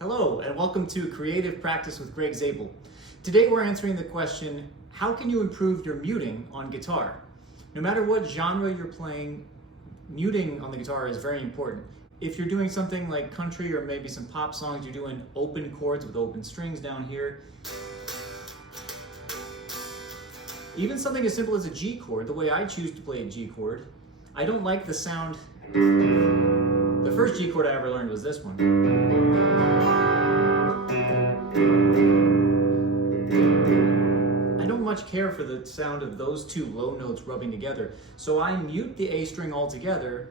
Hello, and welcome to Creative Practice with Greg Zabel. Today we're answering the question, how can you improve your muting on guitar? No matter what genre you're playing, muting on the guitar is very important. If you're doing something like country or maybe some pop songs, you're doing open chords with open strings down here. Even something as simple as a G chord, the way I choose to play a G chord, I don't like the sound. The first G chord I ever learned was this one. I don't much care for the sound of those two low notes rubbing together, so I mute the A string altogether.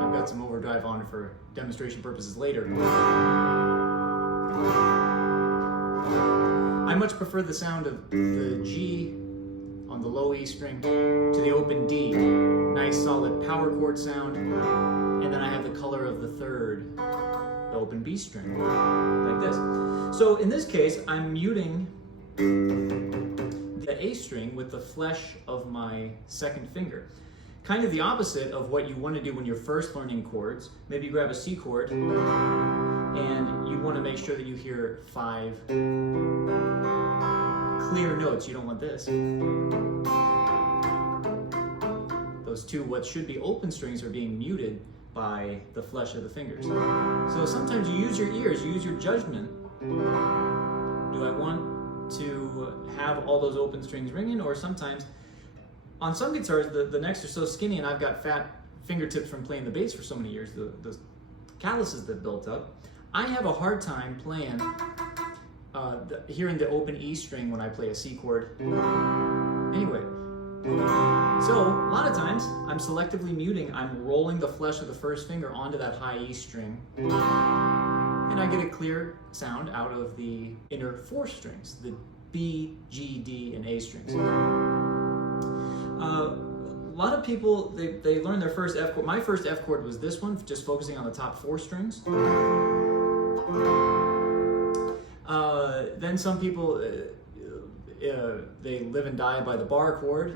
I've got some overdrive on it for demonstration purposes later. I much prefer the sound of the G on the low E string to the open D. Nice solid power chord sound. And then I have the color of the third, the open B string, like this. So in this case, I'm muting the A string with the flesh of my second finger. Kind of the opposite of what you want to do when you're first learning chords. Maybe you grab a C chord and you want to make sure that you hear 5 clear notes. You don't want this. Those two, what should be open strings, are being muted by the flesh of the fingers. So sometimes you use your ears, you use your judgment. Do I want to have all those open strings ringing? Or sometimes, on some guitars, the necks are so skinny and I've got fat fingertips from playing the bass for so many years, the calluses that built up, I have a hard time playing, hearing the open E string when I play a C chord. Anyway, so a lot of times I'm selectively muting, I'm rolling the flesh of the first finger onto that high E string, and I get a clear sound out of the inner 4 strings, the B, G, D, and A strings. A lot of people, they learn their first F chord. My first F chord was this one, just focusing on the top 4 strings. Then some people, they live and die by the bar chord.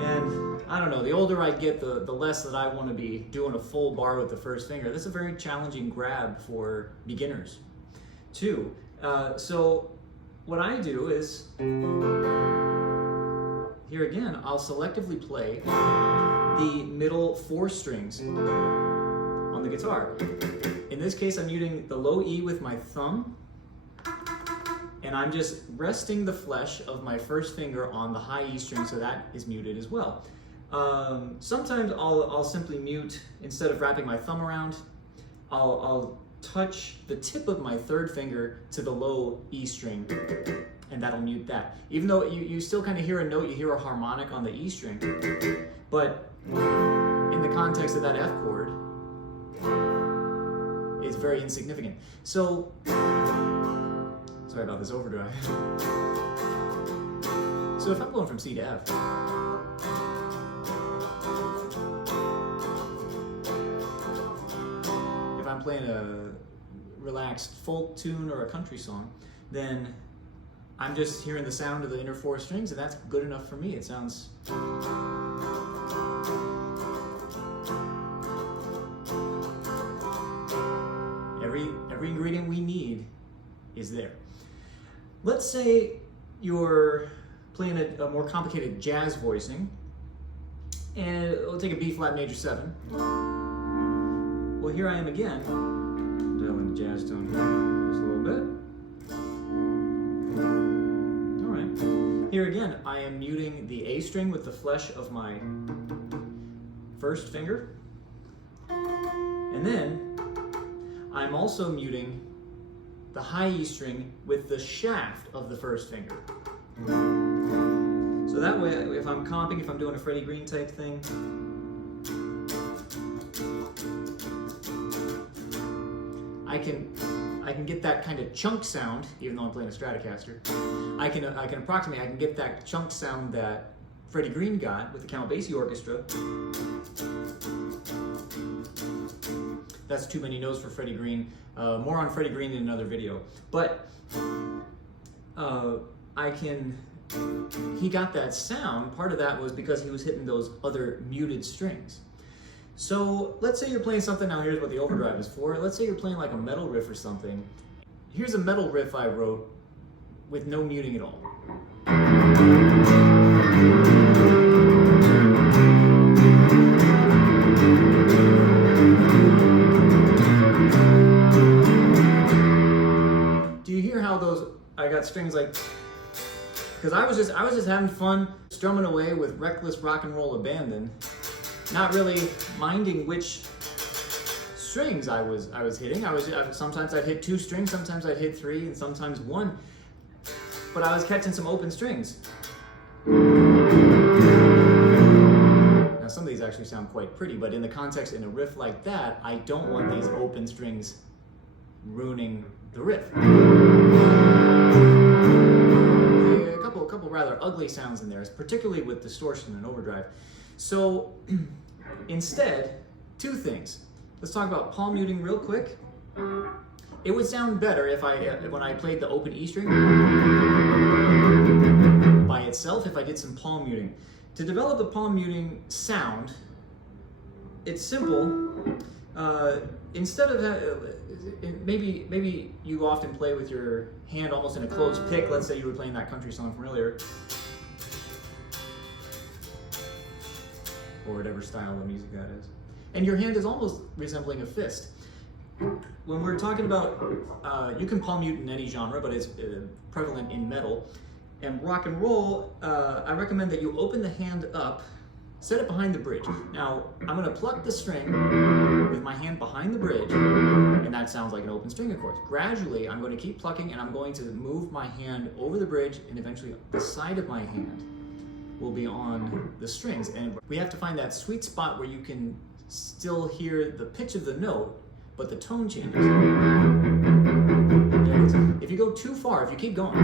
And I don't know, the older I get, the less that I want to be doing a full bar with the first finger. This is a very challenging grab for beginners, too. So what I do is, here again, I'll selectively play the middle 4 strings on the guitar. In this case, I'm muting the low E with my thumb, and I'm just resting the flesh of my first finger on the high E string, so that is muted as well. Sometimes I'll simply mute, instead of wrapping my thumb around, I'll touch the tip of my third finger to the low E string, and that'll mute that. Even though you still kind of hear a note, you hear a harmonic on the E string, but in the context of that F chord, it's very insignificant. So, sorry about this overdrive. So if I'm going from C to F, if I'm playing a relaxed folk tune or a country song, then I'm just hearing the sound of the inner 4 strings, and that's good enough for me. It sounds... Every ingredient we need is there. Let's say you're playing a more complicated jazz voicing, and we'll take a B flat major 7. Well, here I am again, dialing the jazz tone here just a little bit. All right. Here again, I am muting the A string with the flesh of my first finger, and then I'm also muting the high E string with the shaft of the first finger. So that way, if I'm comping, if I'm doing a Freddie Green type thing, I can get that kind of chunk sound, even though I'm playing a Stratocaster. I can approximate, I can get that chunk sound that Freddie Green got with the Count Basie Orchestra. That's too many notes for Freddie Green. More on Freddie Green in another video. But he got that sound. Part of that was because he was hitting those other muted strings. So let's say you're playing something, now here's what the overdrive is for. Let's say you're playing like a metal riff or something. Here's a metal riff I wrote with no muting at all. Do you hear how those, I got strings like, because I was just having fun strumming away with reckless rock and roll abandon, not really minding which strings I was hitting. Sometimes I'd hit 2 strings, sometimes I'd hit 3, and sometimes 1. But I was catching some open strings. Now some of these actually sound quite pretty, but in the context, in a riff like that, I don't want these open strings ruining the riff. A couple rather ugly sounds in there, particularly with distortion and overdrive. So instead, 2 things. Let's talk about palm muting real quick. It would sound better if when I played the open E string by itself, if I did some palm muting. To develop the palm muting sound, it's simple. Instead of maybe you often play with your hand almost in a closed pick. Let's say you were playing that country song from earlier, or whatever style of music that is, and your hand is almost resembling a fist. When we're talking about, you can palm mute in any genre, but it's prevalent in metal and rock and roll. I recommend that you open the hand up, set it behind the bridge. Now, I'm going to pluck the string with my hand behind the bridge, and that sounds like an open string, of course. Gradually, I'm going to keep plucking, and I'm going to move my hand over the bridge, and eventually the side of my hand will be on the strings. And we have to find that sweet spot where you can still hear the pitch of the note, but the tone changes. If you go too far, if you keep going,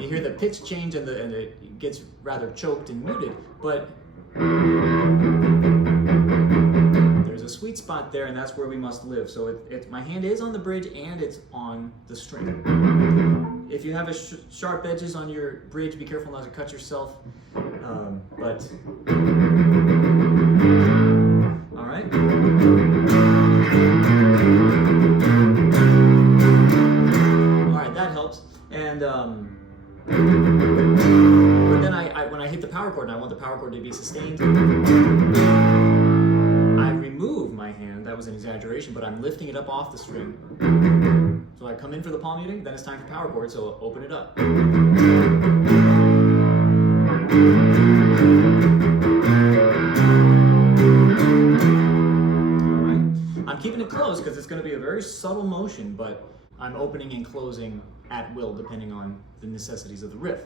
you hear the pitch change and it gets rather choked and muted, but there's a sweet spot there, and that's where we must live. So my hand is on the bridge and it's on the string. If you have sharp edges on your bridge, be careful not to cut yourself. But all right. All right, that helps. And but then when I hit the power chord and I want the power chord to be sustained, I remove my hand. That was an exaggeration, but I'm lifting it up off the string. So I come in for the palm muting, then it's time for power chord, so I'll open it up. I'm keeping it close because it's going to be a very subtle motion, but I'm opening and closing at will depending on the necessities of the riff.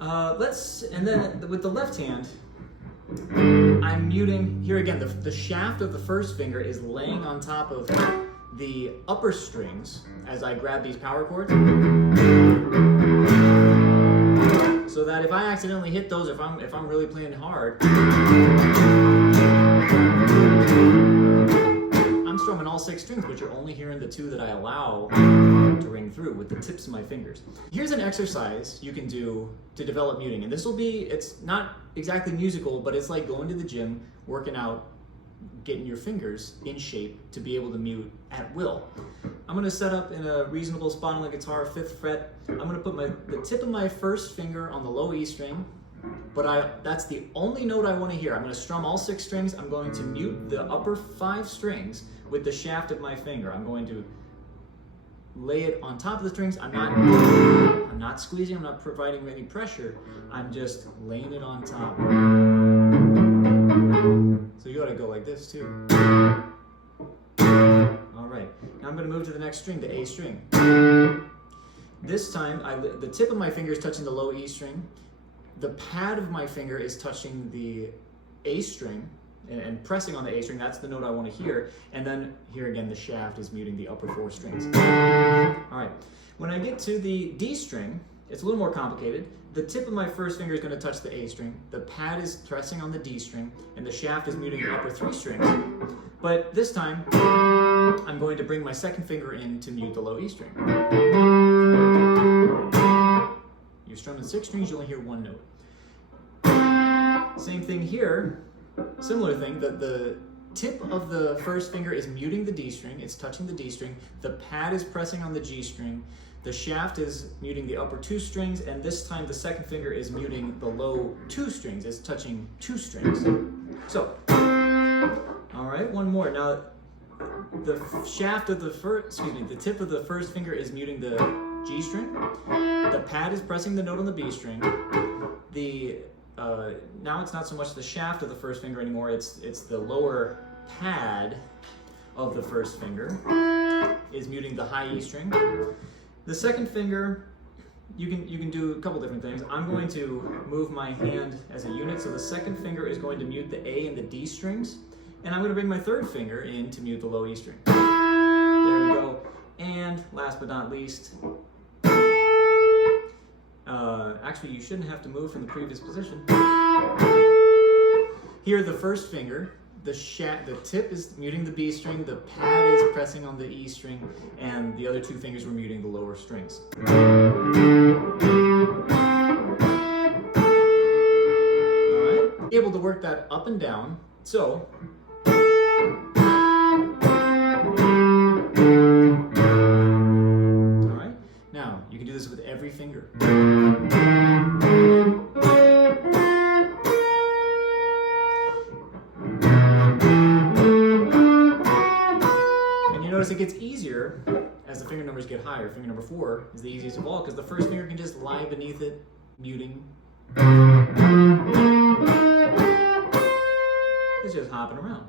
And then with the left hand, I'm muting, here again, the shaft of the first finger is laying on top of the upper strings as I grab these power chords. So that if I accidentally hit those, if I'm really playing hard, I'm strumming all 6 strings, but you're only hearing the 2 that I allow to ring through with the tips of my fingers. Here's an exercise you can do to develop muting, and this will be, it's not exactly musical, but it's like going to the gym, working out, getting your fingers in shape to be able to mute at will. I'm going to set up in a reasonable spot on the guitar, 5th fret. I'm going to put the tip of my first finger on the low E string, but that's the only note I want to hear. I'm going to strum all 6 strings. I'm going to mute the upper 5 strings with the shaft of my finger. I'm going to lay it on top of the strings. I'm not squeezing, I'm not providing any pressure. I'm just laying it on top. So you gotta go like this too. All right, now I'm gonna move to the next string, the A string. This time, the tip of my finger is touching the low E string. The pad of my finger is touching the A string and pressing on the A string. That's the note I want to hear. And then here again, the shaft is muting the upper 4 strings. All right, when I get to the D string, it's a little more complicated. The tip of my first finger is going to touch the A string. The pad is pressing on the D string, and the shaft is muting the upper 3 strings. But this time, I'm going to bring my second finger in to mute the low E string. You're strumming 6 strings, you only hear 1 note. Same thing here. Similar thing, the tip of the first finger is muting the D string, it's touching the D string, the pad is pressing on the G string, the shaft is muting the upper 2 strings, and this time the second finger is muting the low 2 strings, it's touching 2 strings. So, all right, one more. Now, the shaft of the the tip of the first finger is muting the G string, the pad is pressing the note on the B string, now it's not so much the shaft of the first finger anymore, it's the lower pad of the first finger is muting the high E string. The second finger, you can do a couple different things. I'm going to move my hand as a unit, so the second finger is going to mute the A and the D strings, and I'm going to bring my third finger in to mute the low E string. There we go. And last but not least, actually, you shouldn't have to move from the previous position. Here, the first finger, the tip is muting the B string, the pad is pressing on the E string, and the other 2 fingers were muting the lower strings. All right, able to work that up and down. So. All right, now you can do this with every finger. Notice it gets easier as the finger numbers get higher. Finger number 4 is the easiest of all because the first finger can just lie beneath it, muting. It's just hopping around.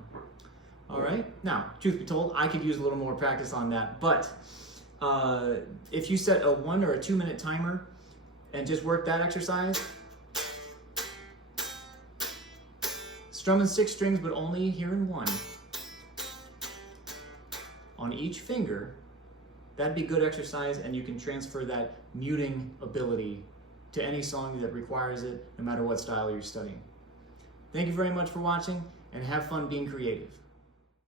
All right. Now, truth be told, I could use a little more practice on that, but if you set a 1 or a 2 minute timer and just work that exercise, strumming 6 strings but only hearing 1. On each finger, that'd be good exercise, and you can transfer that muting ability to any song that requires it, no matter what style you're studying. Thank you very much for watching, and have fun being creative.